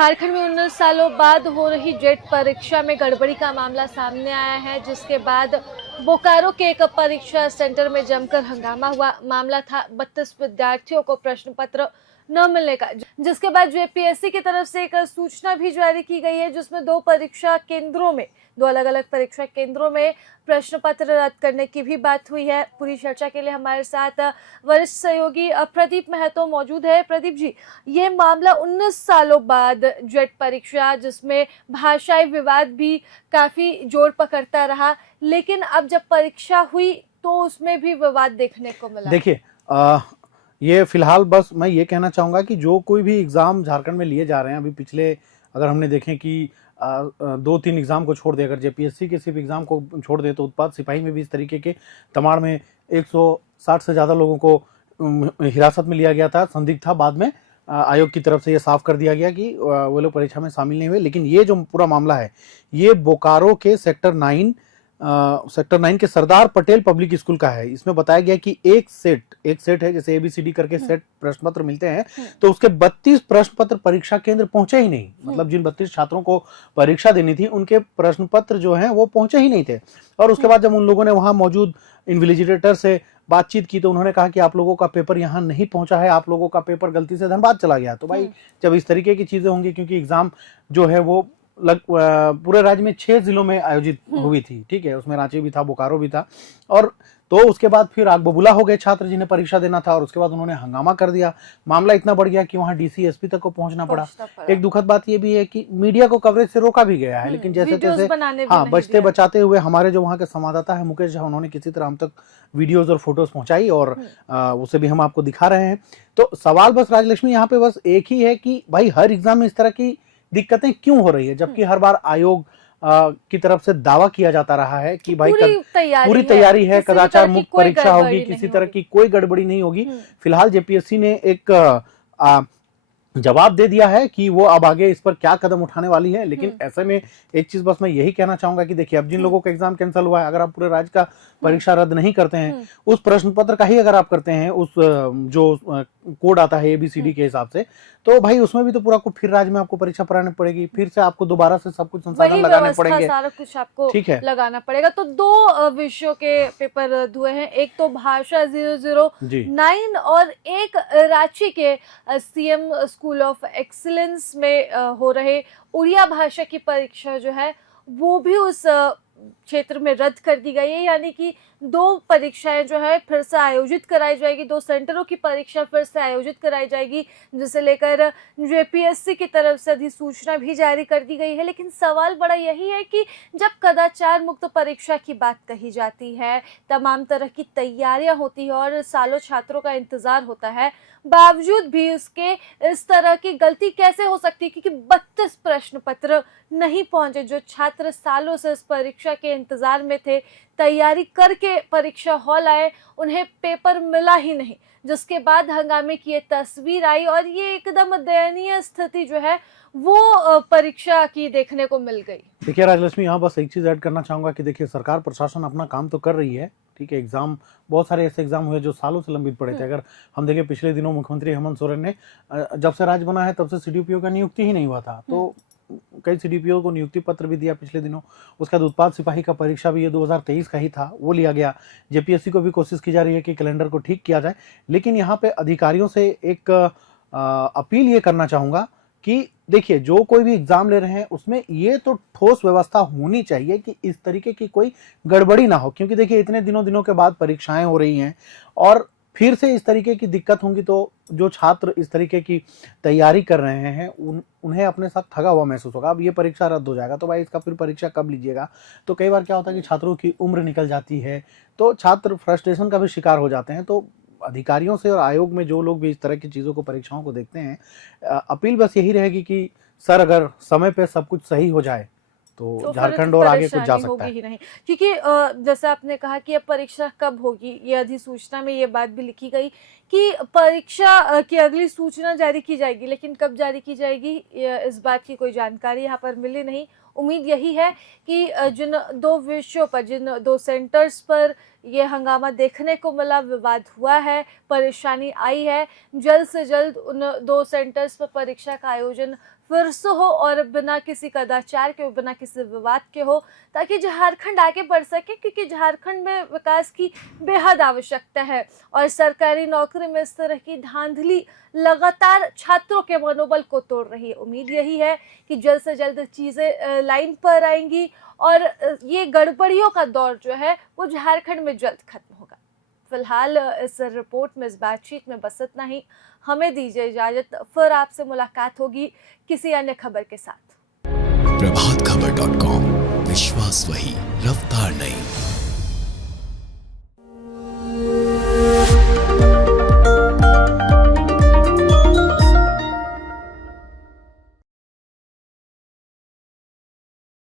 झारखंड में 19 सालों बाद हो रही जेट परीक्षा में गड़बड़ी का मामला सामने आया है, जिसके बाद बोकारो के एक परीक्षा सेंटर में जमकर हंगामा हुआ। मामला था 32 विद्यार्थियों को प्रश्न पत्र न मिलने का, जिसके बाद जेपीएससी की तरफ से एक सूचना भी जारी की गई है, जिसमें दो अलग अलग परीक्षा केंद्रों में प्रश्न पत्र रद्द करने की भी बात हुई है। पूरी चर्चा के लिए हमारे साथ वरिष्ठ सहयोगी प्रदीप महतो मौजूद है। प्रदीप जी, ये मामला 19 सालों बाद जेट परीक्षा, जिसमें भाषाई विवाद भी काफी जोर पकड़ता रहा, लेकिन अब जब परीक्षा हुई तो उसमें भी विवाद देखने को मिला। देखिए, ये फिलहाल बस मैं ये कहना चाहूंगा कि जो कोई भी एग्जाम झारखंड में लिए जा रहे हैं, अभी पिछले अगर हमने देखें कि 2-3 एग्जाम को छोड़ दे, अगर जेपीएससी के सिर्फ एग्जाम को छोड़ दे तो उत्पाद सिपाही में भी इस तरीके के तमाड़ में 160 से ज्यादा लोगों को हिरासत में लिया गया था, संदिग्ध था। बाद में आयोग की तरफ से ये साफ कर दिया गया कि वो लोग परीक्षा में शामिल नहीं हुए। लेकिन ये जो पूरा मामला है, ये बोकारो के सेक्टर 9 के सरदार पटेल पब्लिक स्कूल का है। इसमें बताया गया कि एक सेट है, जैसे ABCD करके सेट प्रश्न पत्र मिलते हैं, तो उसके 32 प्रश्न पत्र परीक्षा केंद्र पहुंचे ही नहीं। मतलब जिन 32 छात्रों को परीक्षा देनी थी, उनके प्रश्न पत्र जो हैं वो पहुंचे ही नहीं थे। और उसके बाद जब उन लोगों ने वहां मौजूद इन्विजिलेटर से बातचीत की तो उन्होंने कहा कि आप लोगों का पेपर यहाँ नहीं पहुंचा है, आप लोगों का पेपर गलती से धनबाद चला गया। तो भाई, जब इस तरीके की चीजें होंगी, क्योंकि एग्जाम जो है वो पूरे राज्य में 6 जिलों में आयोजित हुई थी, ठीक है, उसमें रांची भी था, बोकारो भी था। और तो उसके बाद फिर आग बबूला हो गए छात्र जिन्हें परीक्षा देना था, और उसके बाद उन्होंने हंगामा कर दिया। मामला इतना बढ़ गया कि वहां डीसी एसपी तक को पहुंचना पड़ा। एक दुखद बात यह भी है कि मीडिया को कवरेज से रोका भी गया है, लेकिन जैसे तैसे बचते बचाते हुए हमारे जो वहां के संवाददाता है मुकेश झा, उन्होंने किसी तरह हम तक वीडियोज और फोटोज पहुंचाई, और उसे भी हम आपको दिखा रहे हैं। तो सवाल बस राजलक्ष्मी यहाँ पे बस एक ही है कि भाई, हर एग्जाम में इस तरह की दिक्कतें क्यों हो रही है, जबकि हर बार आयोग की तरफ से दावा किया जाता रहा है कि भाई पूरी तैयारी है, कदाचार मुक्त परीक्षा होगी, किसी तरह की कोई गड़बड़ी नहीं होगी। फिलहाल जेपीएससी ने एक जवाब दे दिया है कि वो अब आगे इस पर क्या कदम उठाने वाली है। लेकिन ऐसे में एक चीज बस मैं यही कहना चाहूंगा कि देखिए, अब जिन लोगों का एग्जाम कैंसिल हुआ है, अगर आप पूरे राज्य का परीक्षा रद्द नहीं करते हैं, उस प्रश्न पत्र का ही अगर आप करते हैं, उस जो कोड आता है ABCD के हिसाब से, तो भाई उसमें भी तो पूरा को फिर राज्य में आपको परीक्षा करानी पड़ेगी, फिर से आपको दोबारा से सब कुछ संसाधन लगाने पड़ेंगे, सारा कुछ आपको ठीक है, लगाना पड़ेगा। तो 2 विषयों के पेपर रद्द हुए हैं, एक तो भाषा 009 और एक रांची के CM स्कूल ऑफ एक्सीलेंस में हो रहे उड़िया भाषा की परीक्षा जो है वो भी उस क्षेत्र में रद्द कर दी गई है। यानी कि 2 परीक्षाएं जो है फिर से आयोजित कराई जाएगी, 2 सेंटरों की परीक्षा फिर से आयोजित कराई जाएगी, जिसे लेकर जेपीएससी की तरफ से अधिसूचना भी जारी कर दी गई है। लेकिन सवाल बड़ा यही है कि जब कदाचार मुक्त परीक्षा की बात कही जाती है, तमाम तरह की तैयारियां होती है और सालों छात्रों का इंतजार होता है, बावजूद भी उसके इस तरह की गलती कैसे हो सकती है? क्योंकि 32 प्रश्न पत्र नहीं पहुंचे। जो छात्र सालों से इस परीक्षा के इंतजार में थे, तैयारी करके परीक्षा हॉल आए, उन्हें पेपर मिला ही नहीं, जिसके बाद हंगामे की ये तस्वीर आई और ये एकदम दयनीय स्थिति जो है वो परीक्षा की देखने को मिल गई। देखिए राजलक्ष्मी, यहाँ बस एक चीज ऐड करना चाहूंगा कि देखिए, सरकार प्रशासन अपना काम तो कर रही है, ठीक है। एग्जाम, बहुत सारे ऐसे एग्जाम हुए जो सालों से लंबित पड़े थे। अगर हम देखें, पिछले दिनों मुख्यमंत्री हेमंत सोरेन ने जब से राज्य बना है तब से CDPO का नियुक्ति ही नहीं हुआ था, तो कई CDPO को नियुक्ति पत्र भी दिया पिछले दिनों। उसके बाद उत्पाद सिपाही का परीक्षा भी ये 2023 का ही था, वो लिया गया। जेपीएससी को भी कोशिश की जा रही है कि कैलेंडर को ठीक किया जाए। लेकिन यहाँ पे अधिकारियों से एक अपील ये करना चाहूंगा कि देखिए, जो कोई भी एग्जाम ले रहे हैं उसमें ये तो ठोस व्यवस्था होनी चाहिए कि इस तरीके की कोई गड़बड़ी ना हो। क्योंकि देखिए, इतने दिनों के बाद परीक्षाएं हो रही हैं और फिर से इस तरीके की दिक्कत होंगी, तो जो छात्र इस तरीके की तैयारी कर रहे हैं उन्हें अपने साथ ठगा हुआ महसूस होगा। अब ये परीक्षा रद्द हो जाएगा तो भाई इसका फिर परीक्षा कब लीजिएगा? तो कई बार क्या होता है कि छात्रों की उम्र निकल जाती है, तो छात्र फ्रस्ट्रेशन का भी शिकार हो जाते हैं। तो अधिकारियों से और आयोग में जो लोग भी इस तरह की चीजों को, परीक्षाओं को देखते हैं, अपील बस यही रहेगी कि सर, अगर समय पे सब कुछ सही हो जाए तो झारखंड और आगे कुछ जा सकता है। ही नहीं, क्योंकि जैसे आपने कहा कि अब परीक्षा कब होगी, ये अधिसूचना में ये बात भी लिखी गई कि परीक्षा की अगली सूचना जारी की जाएगी, लेकिन कब जारी की जाएगी इस बात की कोई जानकारी यहाँ पर मिली नहीं। उम्मीद यही है कि जिन 2 विषयों पर, जिन 2 सेंटर्स पर ये हंगामा देखने को मिला, विवाद हुआ है, परेशानी आई है, जल्द से जल्द उन 2 सेंटर्स पर परीक्षा का आयोजन फिर से हो और बिना किसी कदाचार के हो, बिना किसी विवाद के हो, ताकि झारखंड आगे बढ़ सके, क्योंकि झारखंड में विकास की बेहद आवश्यकता है। और सरकारी नौकरी में इस तरह की धांधली लगातार छात्रों के मनोबल को तोड़ रही है। उम्मीद यही है कि जल्द से जल्द चीज़ें लाइन पर आएंगी और ये गड़बड़ियों का दौर जो है वो झारखंड में जल्द खत्म होगा। फिलहाल इस रिपोर्ट में, इस बातचीत में बस इतना ही। हमें दीजिए इजाजत, फिर आपसे मुलाकात होगी किसी अन्य खबर के साथ। प्रभात खबर.com, विश्वास वही, रफ्तार नहीं।